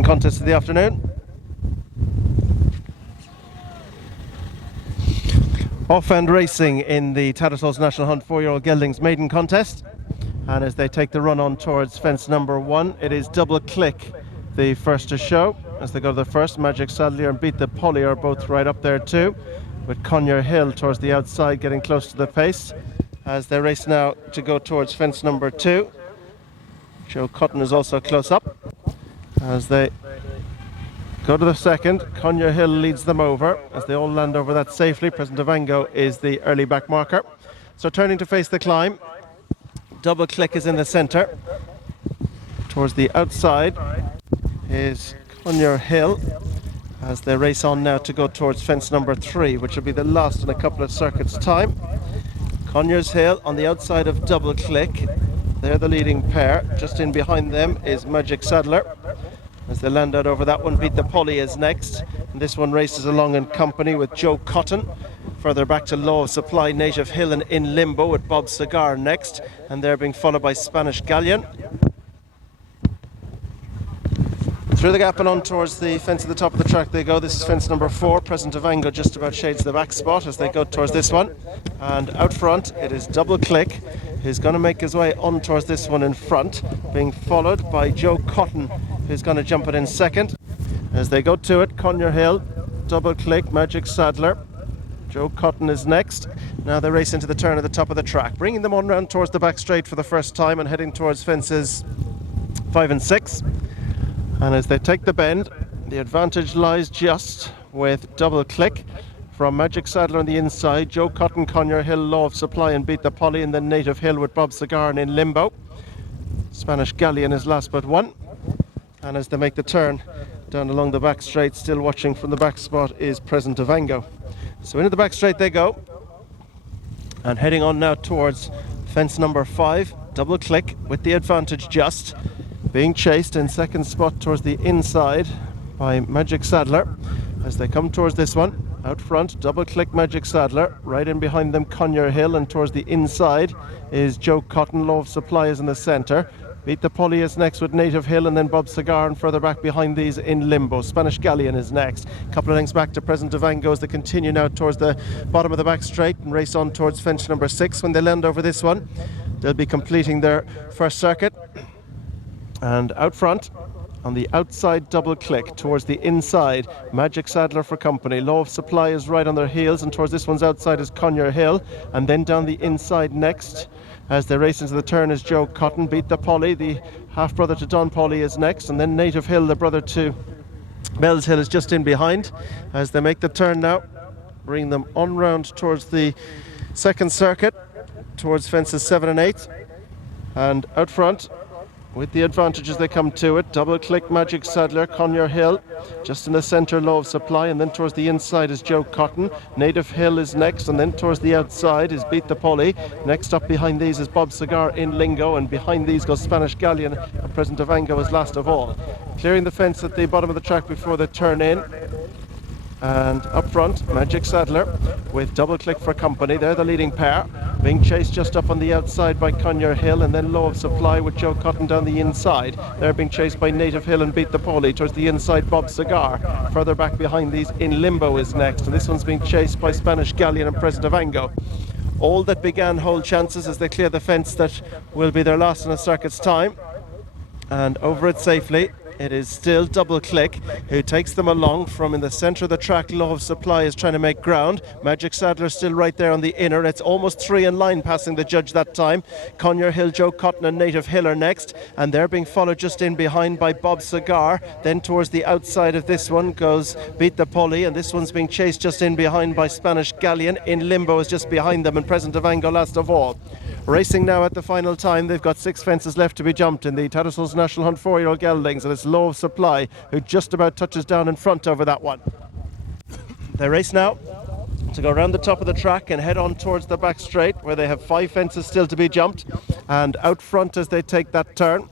Contest of the afternoon. Off and racing in the Tattersalls National Hunt 4yo Geldings Maiden contest, and as they take the run on towards fence number 1, it is Double Click, the first to show. As they go to the first, Magic Sadler and Beat the Polly are both right up there too, with Conyer Hill towards the outside getting close to the pace. As they race now to go towards fence number 2, Joe Cotton is also close up. As they go to the second, Conyer Hill leads them over as they all land over that safely. Present Avango is the early back marker. So turning to face the climb, Double Click is in the centre. Towards the outside is Conyer Hill as they race on now to go towards fence number 3, which will be the last in a couple of circuits time. Conyers Hill on the outside of Double Click. They're the leading pair. Just in behind them is Magic Sadler. As they land out over that one, Beat the Polly is next. And this one races along in company with Joe Cotton. Further back to Law of Supply, Native Hill and In Limbo with Bob Cigar next. And they're being followed by Spanish Galleon. Through the gap and on towards the fence at the top of the track they go. This is fence number 4. Present Avango just about shades the back spot as they go towards this one. And out front it is Double Click, who's going to make his way on towards this one in front, being followed by Joe Cotton, who's going to jump it in second. As they go to it, Conyer Hill, Double Click, Magic Sadler, Joe Cotton is next. Now they race into the turn at the top of the track, bringing them on round towards the back straight for the first time and heading towards fences 5 and 6. And as they take the bend, the advantage lies just with Double Click. From Magic Sadler on the inside, Joe Cotton, Conyer Hill, Law of Supply and Beat the Polly, and then Native Hill with Bob Cigar and In Limbo. Spanish Galleon is last but one. And as they make the turn down along the back straight, still watching from the back spot is Present Avango. So into the back straight they go. And heading on now towards fence number 5, Double Click with the advantage just. Being chased in second spot towards the inside by Magic Sadler. As they come towards this one, out front, Double Click, Magic Sadler. Right in behind them, Conyer Hill, and towards the inside is Joe Cotton. Law of Supply is in the centre. Beat the Polly is next with Native Hill, and then Bob Cigar, and further back behind these In Limbo. Spanish Galleon is next. A couple of lengths back to Present Avango as they continue now towards the bottom of the back straight and race on towards fence number 6. When they land over this one, they'll be completing their first circuit. And out front, on the outside, Double Click. Towards the inside, Magic Sadler for company. Law of Supply is right on their heels, and towards this one's outside is Conyer Hill. And then down the inside next, as they race into the turn, is Joe Cotton. Beat the Polly, the half-brother to Don Polly, is next. And then Native Hill, the brother to Bells Hill, is just in behind. As they make the turn now, bring them on round towards the second circuit, towards fences 7 and 8. And out front, with the advantage as they come to it, Double Click, Magic Sadler, Conyer Hill, just in the centre, Law of Supply, and then towards the inside is Joe Cotton. Native Hill is next, and then towards the outside is Beat the Polly. Next up behind these is Bob Cigar, In Lingo, and behind these goes Spanish Galleon, and Present Avango is last of all. Clearing the fence at the bottom of the track before they turn in. And up front, Magic Sadler with Double Click for company. They're the leading pair. Being chased just up on the outside by Conyer Hill, and then Law of Supply with Joe Cotton down the inside. They're being chased by Native Hill and Beat the Polly. Towards the inside, Bob Cigar. Further back behind these, In Limbo is next. And this one's being chased by Spanish Galleon and Present Avango. All that began hold chances as they clear the fence that will be their last in a circuit's time. And over it safely, it is still Double Click who takes them along from in the centre of the track. Law of Supply is trying to make ground. Magic Sadler still right there on the inner. It's almost 3 in line passing the judge that time. Conyer Hill, Joe Cotton and Native Hill are next, and they're being followed just in behind by Bob Cigar. Then towards the outside of this one goes Beat the Polly, and this one's being chased just in behind by Spanish Galleon. In Limbo is just behind them, and Present Avango last of all. Racing now at the final time. They've got 6 fences left to be jumped in the Tattersalls National Hunt 4yo Geldings, and it's Law of Supply who just about touches down in front over that one. They race now to go around the top of the track and head on towards the back straight, where they have 5 fences still to be jumped. And out front as they take that turn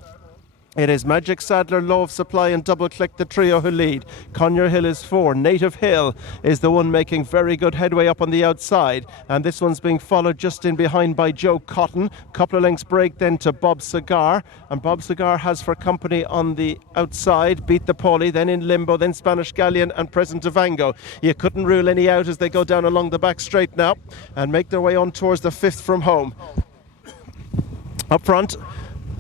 It is Magic Saddler, Low of Supply and Double Click, the trio who lead. Conyer Hill is 4. Native Hill is the one making very good headway up on the outside. And this one's being followed just in behind by Joe Cotton. Couple of lengths break then to Bob Cigar. And Bob Cigar has for company on the outside Beat the Paulie, then in Limbo, then Spanish Galleon and Present Vango. You couldn't rule any out as they go down along the back straight now and make their way on towards the 5th from home. Up front,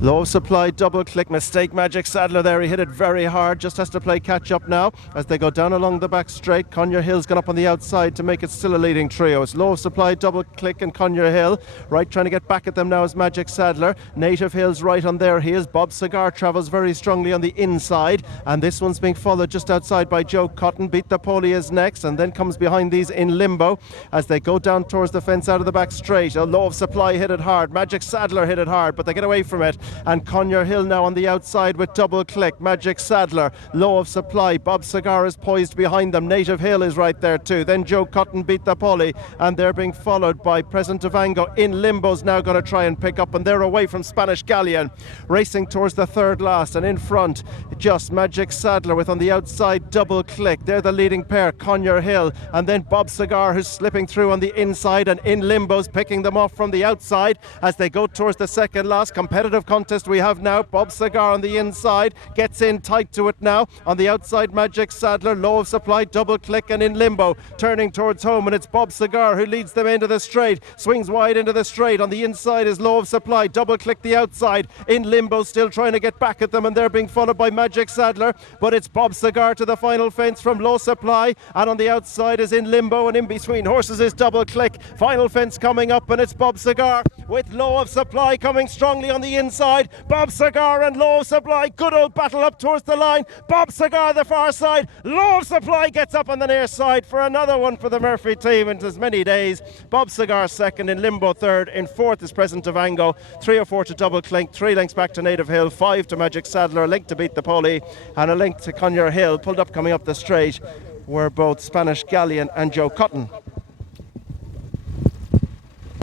Low of Supply, Double Click, Mistake Magic Saddler there. He hit it very hard, just has to play catch up now as they go down along the back straight. Conyer Hill's gone up on the outside to make it still a leading trio. It's Low of Supply, Double Click and Conyer Hill. Right, trying to get back at them now is Magic Saddler. Native Hill's right on there. He is. Bob Cigar travels very strongly on the inside, and this one's being followed just outside by Joe Cotton. Beat the Paulie is next, and then comes behind these in Limbo as they go down towards the fence out of the back straight. A Low of Supply hit it hard. Magic Saddler hit it hard, but they get away from it. And Conyer Hill now on the outside with Double Click, Magic Saddler, Low of Supply. Bob Cigar is poised behind them. Native Hill is right there too. Then Joe Cotton, Beat the Paulie, and they're being followed by Present Vango. In Limbo's now going to try and pick up, and they're away from Spanish Galleon. Racing towards the third last, and in front just Magic Saddler with on the outside Double Click. They're the leading pair, Conyer Hill, and then Bob Cigar who's slipping through on the inside, and In Limbo's picking them off from the outside as they go towards the second last. Competitive contest we have now. Bob Cigar on the inside gets in tight to it now. On the outside Magic Saddler, Low of Supply, Double Click and In Limbo turning towards home, and it's Bob Cigar who leads them into the straight, swings wide into the straight. On the inside is Low of Supply, Double Click the outside. In Limbo still trying to get back at them, and they're being followed by Magic Saddler, but it's Bob Cigar to the final fence from Low Supply, and on the outside is In Limbo, and in between horses is Double Click. Final fence coming up, and it's Bob Cigar with Low of Supply coming strongly on the inside. Bob Cigar and Low of Supply, good old battle up towards the line. Bob Cigar the far side, Low of Supply gets up on the near side for another one for the Murphy team in as many days. Bob Cigar second, In Limbo third, in fourth is Present Vango, 304 to Double Click, 3 lengths back to Native Hill, 5 to Magic Saddler, a length to Beat the Paulie and a length to Conyer Hill. Pulled up coming up the straight were both Spanish Galleon and Joe Cotton.